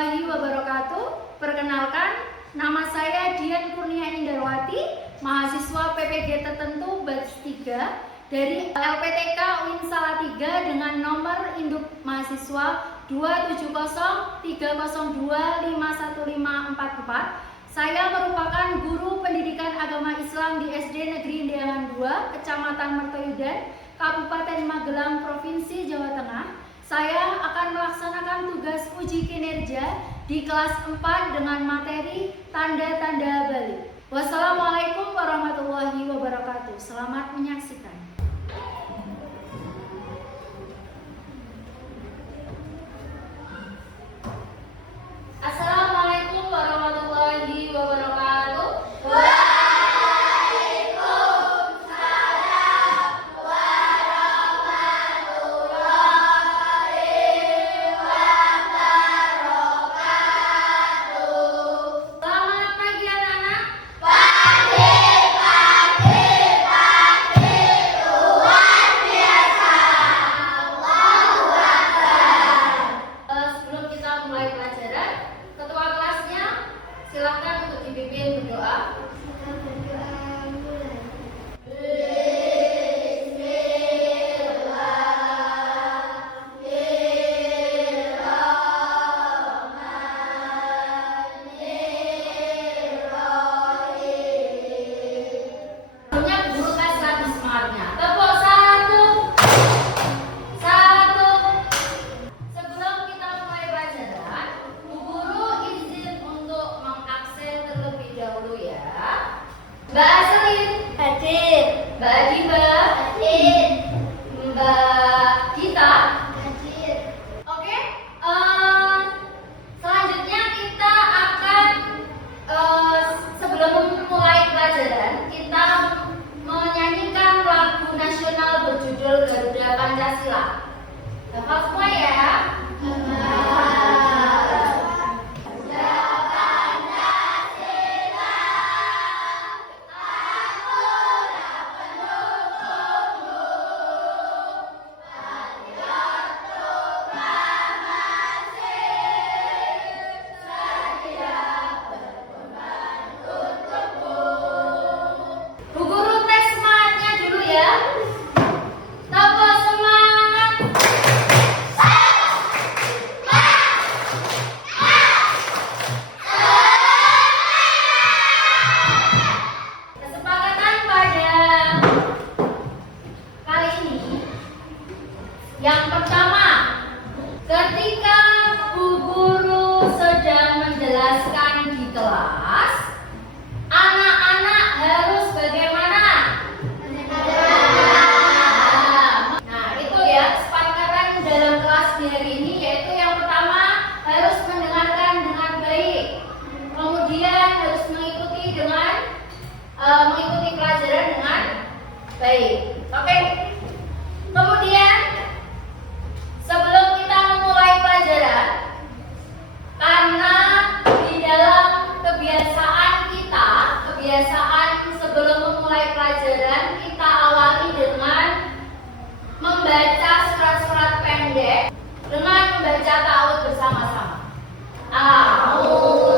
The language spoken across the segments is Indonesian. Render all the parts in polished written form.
warahmatullahi wabarakatuh. Perkenalkan, nama saya Dian Kurnia Indarwati, mahasiswa PPG tertentu batch 3 dari LPTK UIN Salatiga dengan nomor induk mahasiswa 27023025154. Saya merupakan guru pendidikan agama Islam di SD Negeri Deangan 2, Kecamatan Mertoyudan, Kabupaten Magelang, Provinsi Jawa Tengah. Saya akan melaksanakan tugas uji kinerja di kelas 4 dengan materi tanda-tanda balik. Wassalamualaikum warahmatullahi wabarakatuh. Selamat menyaksikan. Assalamualaikum warahmatullahi wabarakatuh. Silakan untuk dipimpin berdoa. Mbak Asrin hadir, Mbak Adiba hadir, Mbak Gita hadir. Oke, selanjutnya kita akan sebelum memulai pelajaran kita menyanyikan lagu nasional berjudul Garuda Pancasila. Hafal semua ya? Yang pertama, ketika Bu Guru sedang menjelaskan di kelas, anak-anak harus bagaimana? Nah, itu ya sepakaran dalam kelas di hari ini, yaitu yang pertama harus mendengarkan dengan baik, kemudian harus mengikuti pelajaran dengan baik. Oke. Kemudian sebelum kita memulai pelajaran, karena di dalam kebiasaan sebelum memulai pelajaran kita awali dengan membaca surat-surat pendek dengan membaca ta'awudz bersama-sama. Bismillahirrahmanirrahim.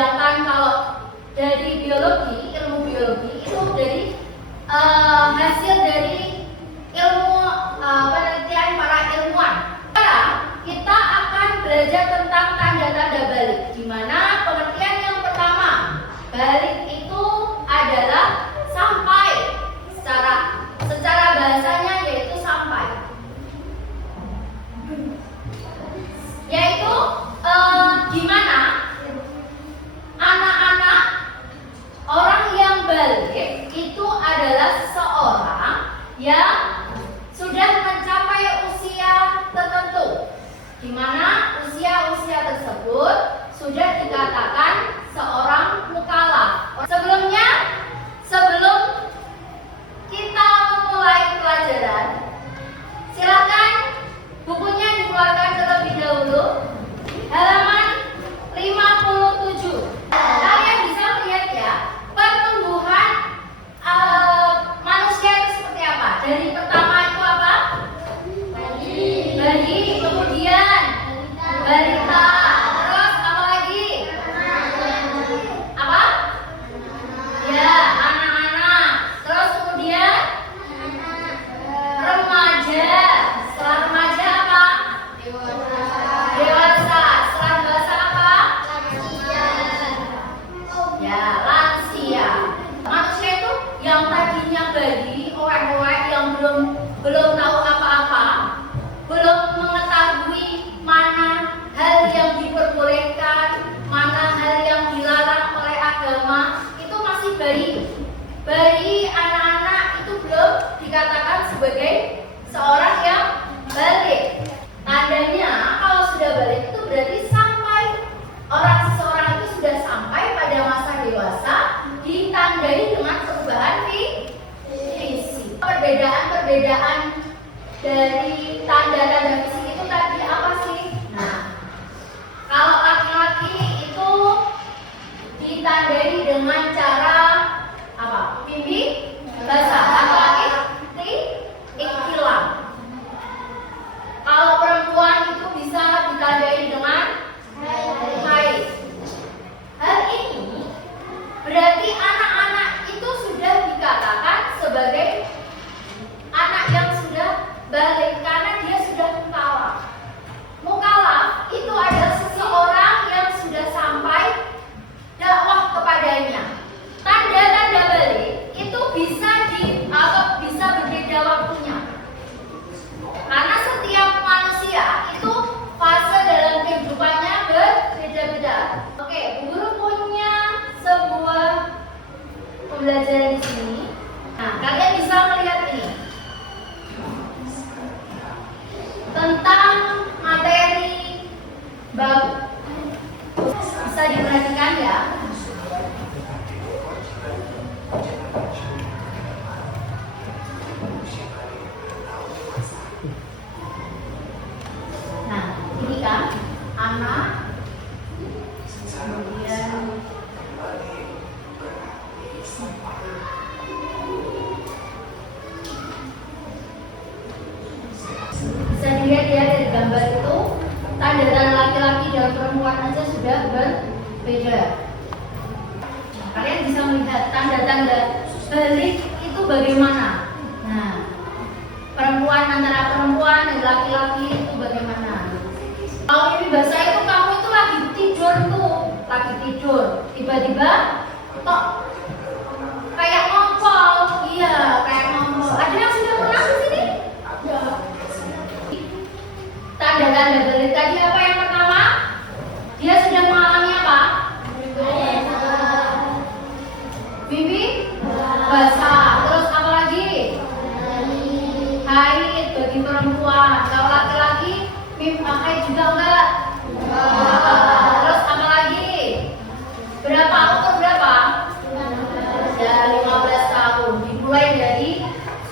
Sedangkan kalau dari biologi, ilmu biologi itu dari hasil dari ilmu penelitian para ilmuwan. Sekarang kita akan belajar tentang tanda-tanda balik, di mana pengertian yang pertama, balik itu adalah sampai, secara bahasanya yaitu sampai, yaitu di mana anak-anak orang yang balik itu adalah seseorang yang sudah mencapai usia tertentu, di mana usia-usia tersebut sudah dikatakan seorang mukallaf. Sebelum kita memulai pelajaran, silakan bukunya dikeluarkan terlebih dahulu, halaman 57. Kalian bisa melihat ya, pertumbuhan manusia itu seperti apa. Dari pertama itu apa? Bayi, kemudian balita, terus apa lagi? Apa? Ya, anak-anak. Terus kemudian remaja. Setelah remaja apa? Dewasa. Setelah dewasa apa? Ya, lansia. Manusia itu yang tadinya bayi, orang-orang yang belum tahu apa-apa, belum mengetahui mana hal yang diperbolehkan, mana hal yang dilarang oleh agama, itu masih bayi. Bayi, anak-anak itu belum dikatakan sebagai seorang yang balik. Tandanya kalau sudah balik itu berarti seseorang itu sudah sampai pada masa dewasa, ditandai dengan perubahan fisik. Perbedaan dari tanda-tanda fisik itu tadi apa sih? Nah, kalau laki-laki itu ditandai dengan cara apa? Pipi basah. Laki-laki ikhtilam. Kalau perempuan itu bisa ditandai dengan haid. Hal ini berarti anak-anak itu sudah dikatakan sebagai anak yang sudah balik karena dia sudah mukallaf. Mukallaf itu adalah seseorang yang sudah sampai dakwah kepadanya. Tanda-tanda balik itu bisa berbeda waktunya. Karena setiap manusia itu fase dalam kehidupannya berbeda-beda. Oke, Bu Guru punya sebuah pembelajaran di sini. Nah, kalian bisa melihat ini tentang materi bab. Bisa diperhatikan ya. Nah, ini kan anak, kemudian bisa dilihat ya dari gambar itu, tanda-tanda laki-laki dan perempuan aja sudah berbeda. Kalian bisa melihat tanda-tanda balik itu bagaimana. Nah, perempuan antara perempuan dan laki-laki itu bagaimana. Kalau ini bahasa itu kamu itu lagi tidur, tiba-tiba kok kayak ngompol. Iya, kayak ngompol. Ada yang sudah pernah di sini? Tanda-tanda balik tadi apa yang pertama? Dia sudah mengalami apa? Bibi basah. Terus apa lagi? Haid bagi perempuan. Kalau laki-laki haid juga enggak? Terus apa lagi? Berapa umur berapa? Ya 15 tahun. Dimulai dari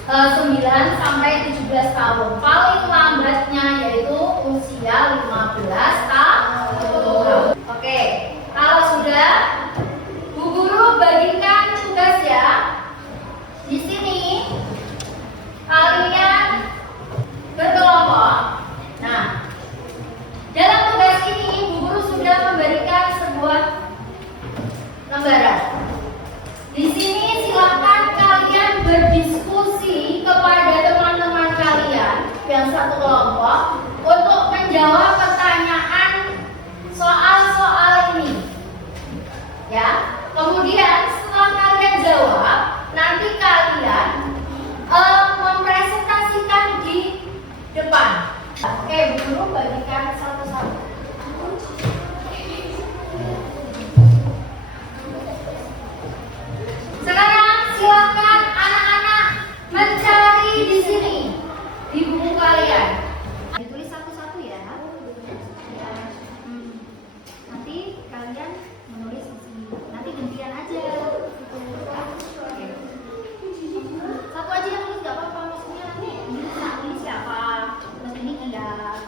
9 sampai 17 tahun. Paling lambatnya yaitu usia 15 tahun. Oke, kalau sudah, Bu Guru bagikan tugas ya. Di sini kalian berkelompok. Nah, dalam tugas ini Bu Guru sudah memberikan sebuah di sini di buku kalian. Ditulis satu-satu ya. Ya. Nanti kalian menulis di sini. Nanti gantian aja. Oke. Satu aja yang nulis nggak apa-apa. Maksudnya nanti ini siapa, terus ini enggak.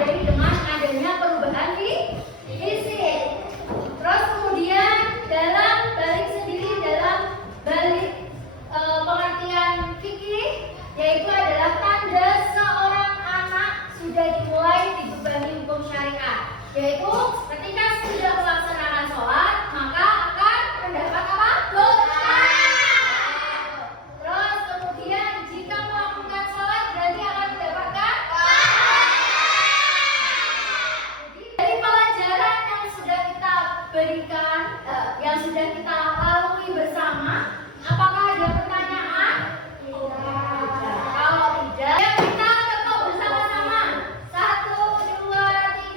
ditandai dengan adanya perubahan di fisik. Terus kemudian dalam balik sendiri, dalam balik pengertian fikih, yaitu adalah tanda seorang anak sudah dimulai dibebani hukum syariat, yaitu ketika sudah melaksanakan sholat maka akan mendapat apa? Dosa. Terus kemudian jika melakukan sholat berarti akan mendapatkan Jadi dari pelajaran yang sudah kita berikan, yang sudah kita lalui bersama, apakah ada pertanyaan? Kalau tidak, ya kita ketuk bersama-sama. 1, 2,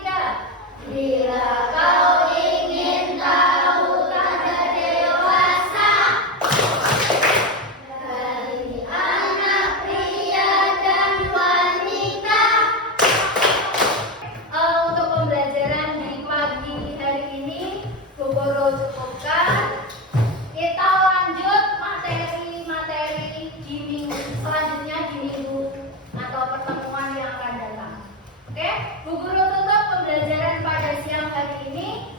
3. Bila kau ingin tahu tanda dewasa dari anak pria dan wanita. Untuk pembelajaran di pagi hari ini, Bu Guru cukupkan. Kita lanjut materi-materi di minggu selanjutnya, di minggu atau pertemuan yang akan datang. Oke, Bu Guru tutup pembelajaran pada siang hari ini.